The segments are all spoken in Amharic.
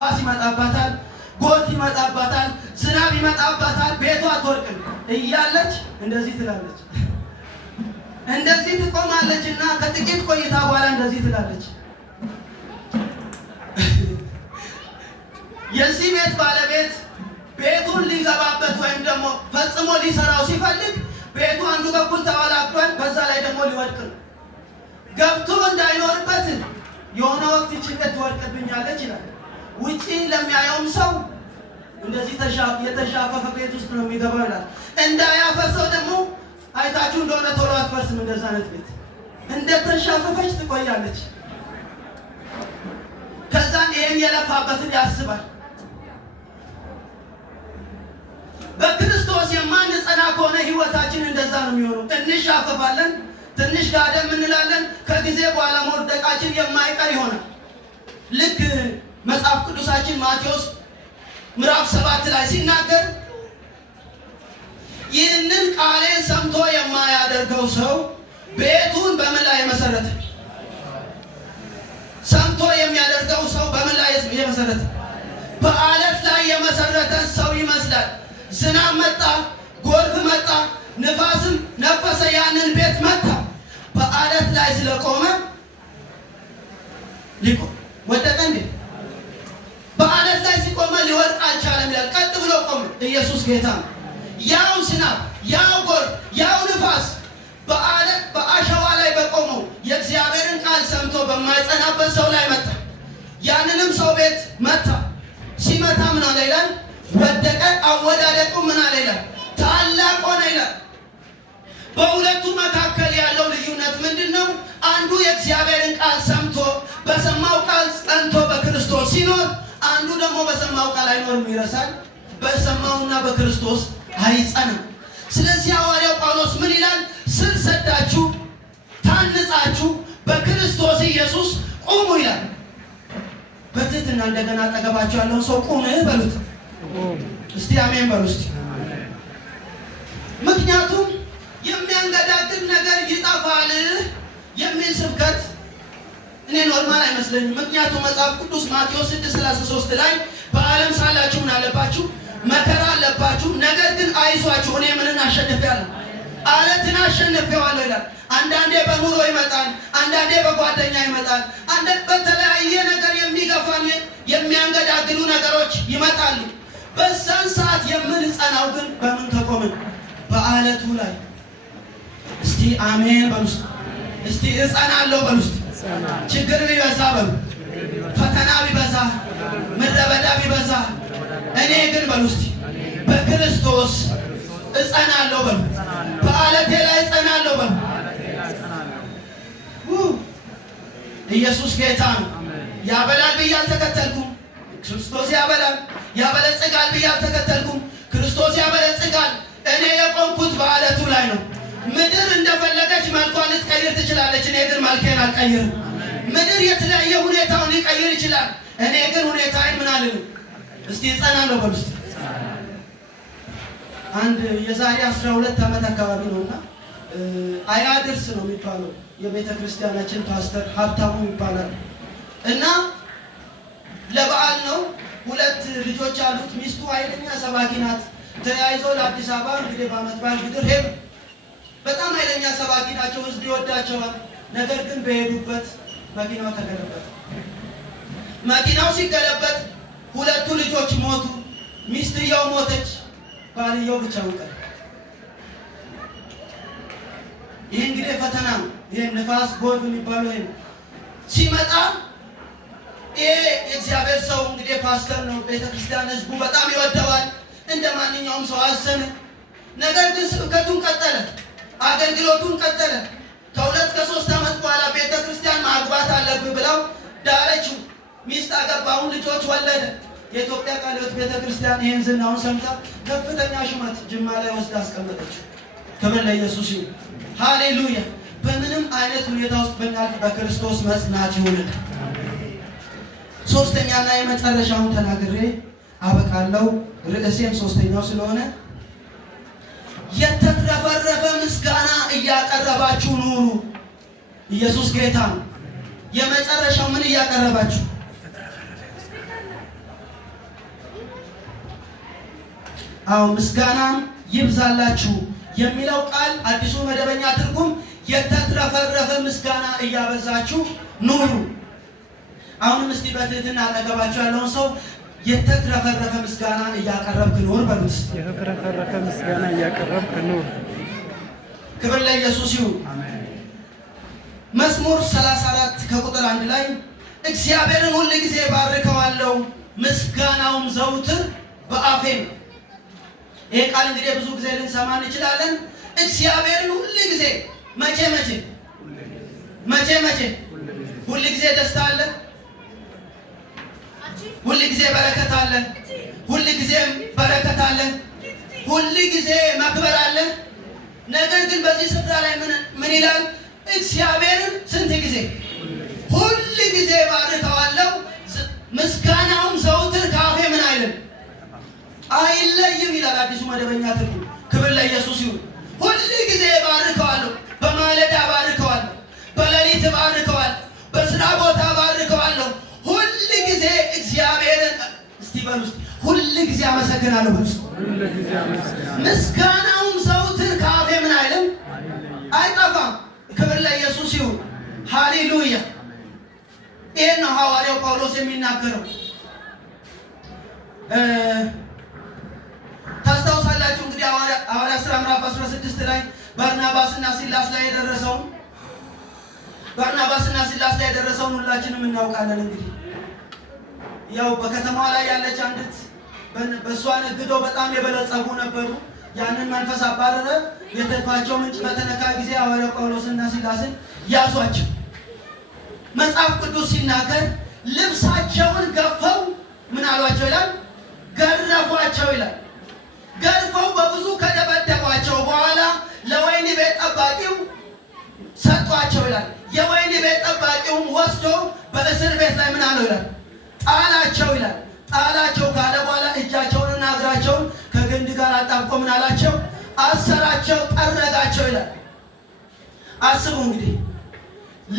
ይመጣባታል፣ ጎርፍ ይመጣባታል፣ ዝናብ ይመጣባታል፣ ቤቷ አትወርቅም እያለች እንደዚህ ትላለች። እንደዚህ ትቆማለችና ከጥቂት ቆይታ በኋላ እንደዚህ ትላለች። የዚህ ቤት ባለቤት ቤቱን ሊገባበት ወይም ደግሞ ፈጽሞ ሊሰራው ሲፈልግ ቤቱ አንዱ በኩል ተዋላቅቷል፣ በዛ ላይ ደግሞ ሊወድቅ ነው። ገብቶ እንዳይኖርበት የሆነ ወቅት ጭንቀት ትወድቅብኛለች ይላል። ውጪ ለሚያየውም ሰው እንደዚህ የተሻፈፈ ቤት ውስጥ ነው የሚገባው ይላል። እንዳያፈርሰው ደግሞ አይታችሁ እንደሆነ ቶሎ አትፈርስም። እንደዛ አይነት ቤት እንደተሻፈፈች ትቆያለች። ከዛን ይሄን የለፋበትን ያስባል። በክርስቶስ የማንጸና ከሆነ ህይወታችን እንደዛ ነው የሚሆነው። እንሻፈፋለን፣ ትንሽ ጋደም እንላለን። ከጊዜ በኋላ መውደቃችን የማይቀር ይሆናል። ልክ መጽሐፍ ቅዱሳችን ማቴዎስ ምዕራፍ 7 ላይ ሲናገር ይህንን ቃሌን ሰምቶ የማያደርገው ሰው ቤቱን በምን ላይ መሰረተ? ሰምቶ የሚያደርገው ሰው በምን ላይ የመሰረተ? በአለት ላይ የመሰረተ ሰው ይመስላል። ዝናብ መጣ፣ ጎርፍ መጣ፣ ንፋስም ነፈሰ፣ ያንን ቤት መታ። በአለት ላይ ስለቆመ ሊቆም ወደቀ እንዴ? በአለት ላይ ሲቆመ ሊወድቅ አልቻለም ይላል። ቀጥ ብሎ ቆመ። ኢየሱስ ጌታ ነው። ያው ዝናብ፣ ያው ጎርፍ፣ ያው ንፋስ በአለት በአሸዋ ላይ በቆመው የእግዚአብሔርን ቃል ሰምቶ በማይጸናበት ሰው ላይ መጣ። ያንንም ሰው ቤት መታ። ሲመታ ምን አለ ይላል? ወደቀ። አወዳደቁ ምን አለ ይላል? ታላቅ ሆነ ይላል። በሁለቱ መካከል ያለው ልዩነት ምንድነው? አንዱ የእግዚአብሔርን ቃል ሰምቶ በሰማው ቃል ጸንቶ በክርስቶስ ሲኖር፣ አንዱ ደግሞ በሰማው ቃል አይኖርም፣ ይረሳል። በሰማውና በክርስቶስ አይጸናም። ስለዚህ ሐዋርያው ጳውሎስ ምን ይላል? ስር ሰዳችሁ ታንጻችሁ በክርስቶስ ኢየሱስ ቁሙ ይላል። በትህትና እንደገና አጠገባችሁ ያለው ሰው ቁም በሉት እስቲ፣ አሜን በሉ እስቲ። ምክንያቱም የሚያንገዳግድ ነገር ይጠፋል የሚል ስብከት እኔ ኖርማል አይመስለኝም። ምክንያቱም መጽሐፍ ቅዱስ ማቴዎስ 6:33 ላይ በዓለም ሳላችሁ ምን አለባችሁ? መከራ አለባችሁ፣ ነገር ግን አይዟችሁ እኔ ምንን አሸንፌያለሁ? አለትን አሸንፌዋለሁ ይላል። አንዳንዴ በኑሮ ይመጣል፣ አንዳንዴ በጓደኛ ይመጣል፣ በተለያየ ነገር የሚገፋን የሚያንገዳግሉ ነገሮች ይመጣሉ። በዛን ሰዓት የምንጸናው ግን በምን ከቆምን? በአለቱ ላይ። እስቲ አሜን በሉ እስቲ። እጸናለሁ በሉ እስቲ። ችግር ቢበዛ በሉ፣ ፈተና ቢበዛ፣ ምድረ በዳ ቢበዛ፣ እኔ ግን በሉ እስቲ በክርስቶስ እጸናለሁ በሉ። በአለቴ ላይ እጸናለሁ በሉ። ኢየሱስ ጌታ ነው። ያበላል ብዬ አልተከተልኩም፣ ክርስቶስ ያበላል። ያበለጽጋል ብዬ አልተከተልኩም፣ ክርስቶስ ያበለጽጋል። እኔ የቆምኩት በአለቱ ላይ ነው። ምድር እንደፈለገች መልኳን ልትቀይር ትችላለች፣ እኔ ግን መልኬን አልቀይርም። ምድር የተለያየ ሁኔታውን ሊቀይር ይችላል፣ እኔ ግን ሁኔታዬን ምን አልልም። እስቲ እጸናለሁ በሉ እስቲ። አንድ የዛሬ 12 ዓመት አካባቢ ነውና አያድርስ ነው የሚባለው የቤተ ክርስቲያናችን ፓስተር ሀብታሙ ይባላል እና ለበዓል ነው። 2 ልጆች አሉት። ሚስቱ ኃይለኛ ሰባኪ ናት። ተያይዘው ለአዲስ አበባ እንግዲህ በዓመት በዓል ግድር ሄዱ። በጣም ኃይለኛ ሰባኪ ናቸው፣ ህዝብ ይወዳቸዋል። ነገር ግን በሄዱበት መኪናው ተገለበጠ። መኪናው ሲገለበጥ 2 ልጆች ሞቱ። ሚስትየው ሞተች፣ ባልየው ብቻውን ቀረ። ይህ እንግዲህ ፈተና ነው። ይህ ንፋስ ጎርፍ የሚባለው ይሄ ሲመጣ ይሄ የእግዚአብሔር ሰው እንግዲህ ፓስተር ነው። ቤተክርስቲያን ህዝቡ በጣም ይወደዋል። እንደ ማንኛውም ሰው አዘነ። ነገር ግን ስብከቱን ቀጠለ፣ አገልግሎቱን ቀጠለ። ከ2 ከ3 ዓመት በኋላ ቤተክርስቲያን ማግባት አለብህ ብለው ዳረችው። ሚስት አገባውን፣ ልጆች ወለደ። የኢትዮጵያ ቃለ ሕይወት ቤተክርስቲያን ይህን ዝናውን ሰምታ ከፍተኛ ሹመት ጅማ ላይ ወስዳ አስቀመጠችው። ክብር ለኢየሱስ ይሁን፣ ሃሌሉያ። በምንም አይነት ሁኔታ ውስጥ ብናልፍ በክርስቶስ መጽናት ይሁን። ሶስተኛና የመጨረሻውን ተናግሬ አበቃለሁ። ርዕሴም ሶስተኛው ስለሆነ የተትረፈረፈ ምስጋና እያቀረባችሁ ኑሩ። ኢየሱስ ጌታ ነው። የመጨረሻው ምን እያቀረባችሁ? አዎ ምስጋናም ይብዛላችሁ የሚለው ቃል አዲሱ መደበኛ ትርጉም የተትረፈረፈ ምስጋና እያበዛችሁ ኑሩ። አሁንም እስቲ በትህትና አጠገባችሁ ያለውን ሰው የተትረፈረፈ ምስጋና እያቀረብክ ኑር በሉት። የተትረፈረፈ ምስጋና እያቀረብክ ኑር። ክብር ለኢየሱስ ይሁን። መዝሙር 34 ከቁጥር 1 ላይ እግዚአብሔርን ሁል ጊዜ ባርከዋለሁ ምስጋናውም ዘውትር በአፌ ነው። ይሄ ቃል እንግዲህ ብዙ ጊዜ ልንሰማ እንችላለን። እግዚአብሔርን ሁል ጊዜ መቼ ሁል ጊዜ ደስታ አለ፣ ሁል ጊዜ በረከት አለ፣ ሁል ጊዜ በረከት አለ፣ ሁል ጊዜ መክበር አለ። ነገር ግን በዚህ ስፍራ ላይ ምን ይላል? እግዚአብሔርን ስንት ጊዜ? ሁል ጊዜ ባርከዋለሁ ምስጋናውም ዘውትር ካፌ ምን አይልም አይለይም ይላል አዲሱ መደበኛ ትርጉም። ክብር ለኢየሱስ ይሁን። ሁል ጊዜ ባርከዋለሁ። በማለዳ ባርከዋለሁ፣ በሌሊት ባርከዋለሁ፣ በስራ ቦታ ባርከዋለሁ። ሁል ጊዜ እግዚአብሔርን እስቲ በሉ እስቲ ሁል ጊዜ አመሰግናለሁ በሉ። ምስጋናውም ዘውትር ካፌ ምን አይልም አይጠፋም። ክብር ለኢየሱስ ይሁን። ሃሌሉያ። ይሄን ነው ሐዋርያው ጳውሎስ የሚናገረው። ታስታውሳላችሁ እንግዲህ ሐዋርያት ሥራ ምዕራፍ 16 ላይ በርናባስና ሲላስ ላይ የደረሰውን ሁላችንም እናውቃለን። እንግዲህ ያው በከተማዋ ላይ ያለች አንዲት በእሷ ነግዶ በጣም የበለጸጉ ነበሩ። ያንን መንፈስ አባረረ። የትርፋቸው ምንጭ በተነካ ጊዜ ሐዋርያው ጳውሎስና ሲላስን ያዟቸው። መጽሐፍ ቅዱስ ሲናገር ልብሳቸውን ገፈው ምን አሏቸው ይላል? ገረፏቸው ይላል። ገርፈው በብዙ ከደበደቧቸው በኋላ ለወይኒ ቤት ጠባቂው ሰጧቸው ይላል። የወይኒ ቤት ጠባቂውም ወስዶ በእስር ቤት ላይ ምን አለው ይላል? ጣላቸው ይላል። ጣላቸው ካለ በኋላ እጃቸውንና እግራቸውን ከግንድ ጋር አጣብቆ ምን አላቸው? አሰራቸው፣ ጠረጋቸው ይላል። አስቡ እንግዲህ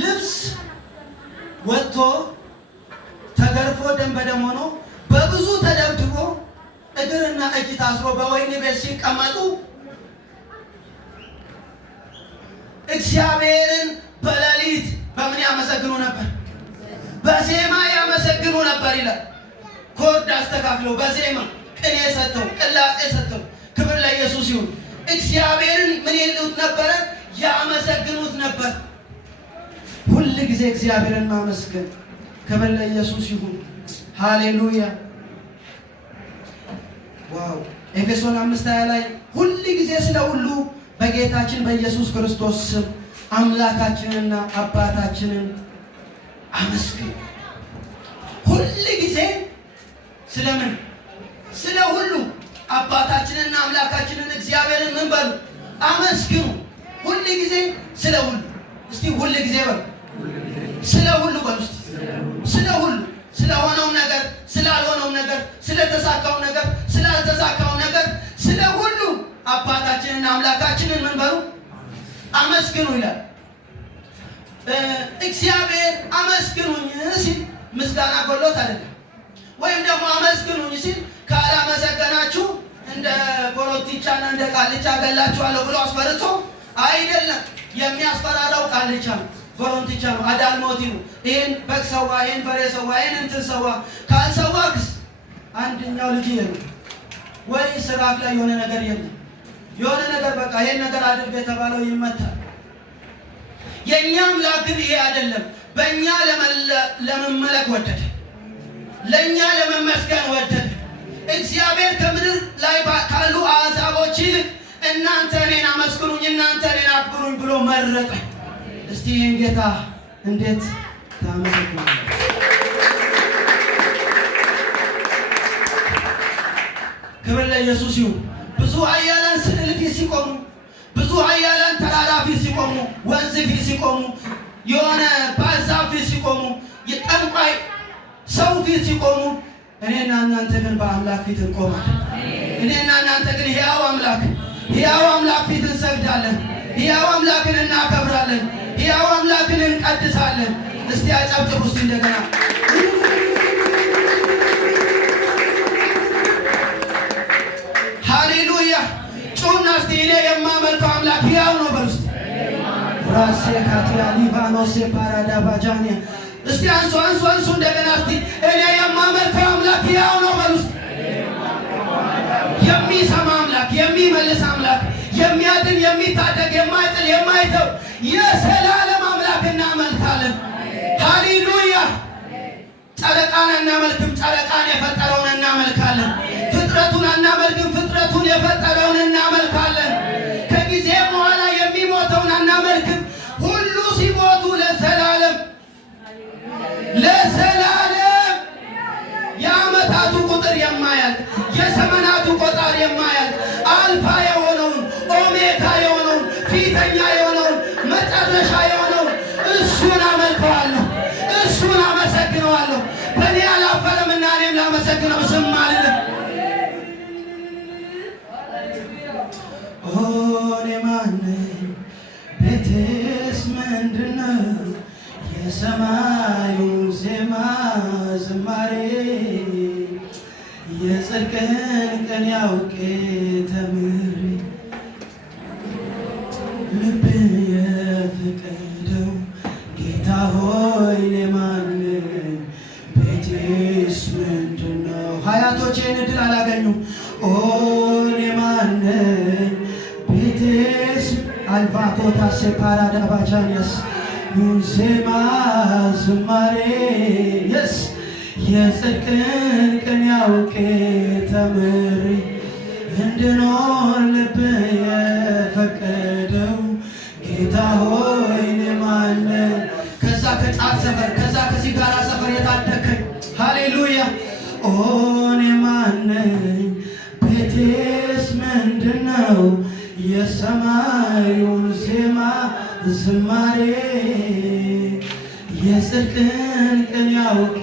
ልብስ ወጥቶ ተገርፎ ደም በደም ሆኖ በብዙ ተደብድቦ እግርና እጅ ታስሮ በወህኒ ቤት ሲቀመጡ እግዚአብሔርን በሌሊት በምን ያመሰግኑ ነበር? በዜማ ያመሰግኑ ነበር ይላል። ኮርድ አስተካክለው በዜማ ቅኔ ሰጥተው ቅላጼ ሰጥተው። ክብር ለኢየሱስ ይሁን። እግዚአብሔርን ምን ይሉት ነበረ? ያመሰግኑት ነበር። ሁል ጊዜ እግዚአብሔርን ማመስገን። ክብር ለኢየሱስ ይሁን። ሃሌሉያ። ዋው። ኤፌሶን 5:20 ላይ ሁል ጊዜ ስለ ሁሉ በጌታችን በኢየሱስ ክርስቶስ ስም አምላካችንና አባታችንን አመስግኑ። ሁል ጊዜ ስለምን? ስለ ሁሉ አባታችንና አምላካችንን እግዚአብሔርን ምን በሉ? አመስግኑ። ሁል ጊዜ ስለ ሁሉ። እስቲ ሁል ጊዜ በሉ። ስለ ሁሉ በሉ። እስቲ ስለ ሁሉ፣ ስለሆነው ነገር፣ ስላልሆነው ነገር፣ ስለተሳካው ነገር፣ ስላልተሳካው ነገር፣ ስለ ሁሉ አባታችንና አምላካችንን ምን በሉ? አመስግኑ ይላል። እግዚአብሔር አመስግኑኝ ሲል ምስጋና ጎሎት አይደለም። ወይም ደግሞ አመስግኑኝ ሲል ካላመሰገናችሁ እንደ ኮሮቲቻና እንደ ቃልቻ ገላችኋለሁ ብሎ አስፈርቶ አይደለም። የሚያስፈራራው ቃልቻ ነው፣ ኮሮቲቻ ነው፣ አዳልሞቲ ነው። ይሄን በግ ሰዋ፣ ይሄን በሬ ሰዋ፣ ይሄን እንትን ሰዋ። ካልሰዋክስ አንደኛው ልጅ የለም ወይ ስራክ ላይ የሆነ ነገር የለም። የሆነ ነገር በቃ ይሄን ነገር አድርግ የተባለው ይመታል። የኛ አምላክ ግን ይሄ አይደለም። በእኛ ለመመለክ ወደደ፣ ለእኛ ለመመስገን ወደደ። እግዚአብሔር ከምድር ላይ ካሉ አሕዛቦች ይልቅ እናንተ እኔን አመስግኑኝ፣ እናንተ እኔን አክብሩኝ ብሎ መረጠ። እስቲ ይህን ጌታ እንዴት ታመሰግናለህ? ክብር ለኢየሱስ ይሁን። ብዙ ኃያላን ስዕል ፊት ሲቆሙ፣ ብዙ ኃያላን ተራራ ፊት ሲቆሙ፣ ወንዝ ፊት ሲቆሙ፣ የሆነ ባዛፍ ፊት ሲቆሙ፣ የጠንቋይ ሰው ፊት ሲቆሙ፣ እኔና እናንተ ግን በአምላክ ፊት እንቆማለን። እኔና እናንተ ግን ሕያው አምላክ ፊት እንሰግዳለን። ሕያው አምላክን እናከብራለን። ሕያው አምላክን እንቀድሳለን። እስቲ አጨብጭቡ እስቲ እንደገና። የምናመልከው አምላክ ሕያው ነው በሉ እስቲ። ራሴ ካቲያ ሊባኖስ ፓራዳ ባጃኒያ እስቲ አንሱ እንደገና እስቲ እኔ የማመልከው አምላክ ሕያው ነው በሉ እስቲ። የሚሰማ አምላክ፣ የሚመልስ አምላክ፣ የሚያድን የሚታደግ፣ የማይጥል የማይተው የዘላለም አምላክ እናመልካለን። ሃሌሉያ። ጨረቃን አናመልክም፣ ጨረቃን የፈጠረውን እናመልካለን። ፍጥረቱን አናመልክም፣ ፍጥረቱን የፈጠረውን እናመልካለን። ከጊዜ በኋላ የሚሞተውን አናመልክም። ሁሉ ሲሞቱ ለዘላለም የዓመታቱ ቁጥር የማያልቅ የዘመናቱ ቁጥር የማያልቅ አልፋ የሆነውን ኦሜጋ የሆነውን ፊተኛ የሆነውን መጨረሻ የሆነውን እሱን አመልከዋለሁ፣ እሱን አመሰግነዋለሁ። በእኔ አላፈረምና እኔም ላመሰግነው ዝም አልልም። እኔ ማን ነኝ? ቤቴስ ምንድነው? የሰማዩን ዜማ ዝማሬ የጽድቅን ቀን ያውቄ ተምሬ ልብ የፈቀደው ጌታ ሆይ እኔ ማን ነኝ? ቤቴስ ምንድነው? ሀያቶቼን እድል አላገኙም። እኔ ማን ነኝ? ቤቴስ አልባቶታ ሴፓራዳ ባጃኒያስ ዜማ ዝማሬ የስ የጽድቅን ቀን ያውቄ ተምሬ እንድኖር ልብ የፈቀደው ጌታ ሆይ እኔ ማን ነኝ? ከዛ ከጫት ሰፈር ከዛ ከሲጋራ ሰፈር የታደከኝ ሃሌሉያ። እኔ ማን ነኝ? ቤቴስ ምንድነው? የሰማዩን ዜማ ዝማሬ የጽድቅን ቀን ያውቄ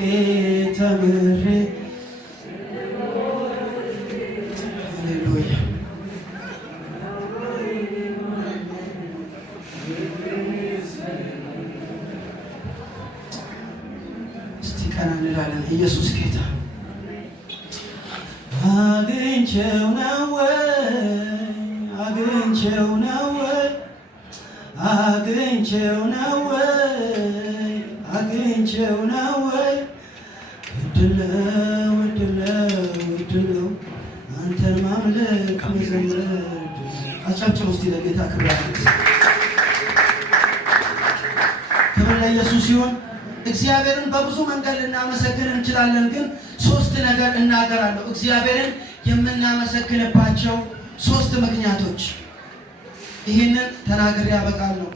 ተምሬ ሃሌሉያ። እስቲ ቀና እንላለን። ኢየሱስ ጌታ አግኝቼው ነው ወይ? አግኝቼው ነው ወይ? አግኝቼው ነው ወይ? አግኝቼው ነው ወይ? እድለው እድለው አንተን ማምለክ መዘመር። አጨብጭቡ እስቲ ለጌታ ክብር ለኢየሱስ ይሁን። እግዚአብሔርን በብዙ መንገድ ልናመሰግን እንችላለን፣ ግን ሶስት ነገር እናገራለሁ። እግዚአብሔርን የምናመሰግንባቸው ሶስት ምክንያቶች። ይህንን ተናግሬ ያበቃለሁ።